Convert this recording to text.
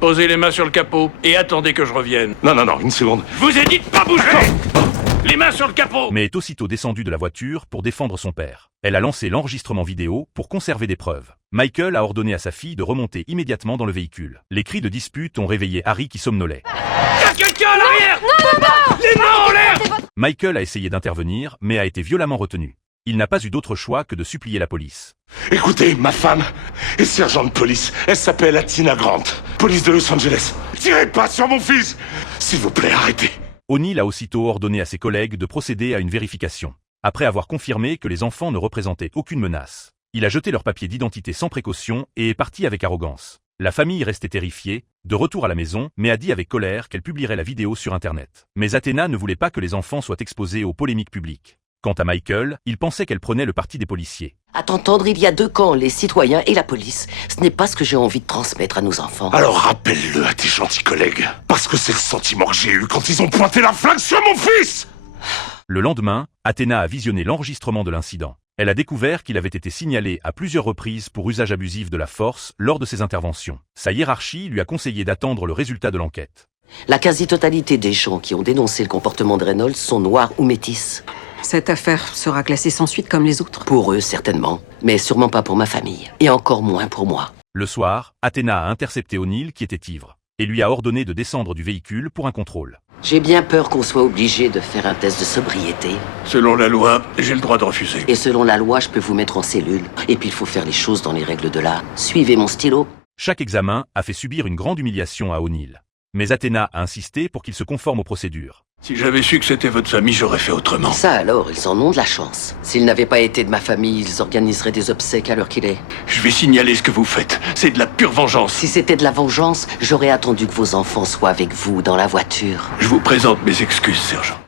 Posez les mains sur le capot et attendez que je revienne. Non, une seconde. Je vous ai dit de pas bouger. Les mains sur le capot. Mais est aussitôt descendue de la voiture pour défendre son père. Elle a lancé l'enregistrement vidéo pour conserver des preuves. Michael a ordonné à sa fille de remonter immédiatement dans le véhicule. Les cris de dispute ont réveillé Harry qui somnolait. Y a quelqu'un à l'arrière. Non. Les mains en l'air. Michael a essayé d'intervenir, mais a été violemment retenu. Il n'a pas eu d'autre choix que de supplier la police. Écoutez, ma femme est sergent de police. Elle s'appelle Atina Grant. Police de Los Angeles. Tirez pas sur mon fils. S'il vous plaît, arrêtez. O'Neill a aussitôt ordonné à ses collègues de procéder à une vérification. Après avoir confirmé que les enfants ne représentaient aucune menace, il a jeté leurs papiers d'identité sans précaution et est parti avec arrogance. La famille restait terrifiée, de retour à la maison, mais a dit avec colère qu'elle publierait la vidéo sur Internet. Mais Athena ne voulait pas que les enfants soient exposés aux polémiques publiques. Quant à Michael, il pensait qu'elle prenait le parti des policiers. À t'entendre, il y a deux camps, les citoyens et la police. Ce n'est pas ce que j'ai envie de transmettre à nos enfants. Alors rappelle-le à tes gentils collègues. Parce que c'est le sentiment que j'ai eu quand ils ont pointé la flingue sur mon fils. Le lendemain, Athena a visionné l'enregistrement de l'incident. Elle a découvert qu'il avait été signalé à plusieurs reprises pour usage abusif de la force lors de ses interventions. Sa hiérarchie lui a conseillé d'attendre le résultat de l'enquête. La quasi-totalité des gens qui ont dénoncé le comportement de Reynolds sont noirs ou métis. Cette affaire sera classée sans suite comme les autres. Pour eux, certainement. Mais sûrement pas pour ma famille. Et encore moins pour moi. Le soir, Athena a intercepté O'Neill qui était ivre et lui a ordonné de descendre du véhicule pour un contrôle. J'ai bien peur qu'on soit obligé de faire un test de sobriété. Selon la loi, j'ai le droit de refuser. Et selon la loi, je peux vous mettre en cellule. Et puis il faut faire les choses dans les règles de l'art. Suivez mon stylo. Chaque examen a fait subir une grande humiliation à O'Neill. Mais Athena a insisté pour qu'il se conforme aux procédures. Si j'avais su que c'était votre famille, j'aurais fait autrement. Ça alors, ils en ont de la chance. S'ils n'avaient pas été de ma famille, ils organiseraient des obsèques à l'heure qu'il est. Je vais signaler ce que vous faites. C'est de la pure vengeance. Si c'était de la vengeance, j'aurais attendu que vos enfants soient avec vous dans la voiture. Je vous présente mes excuses, sergent.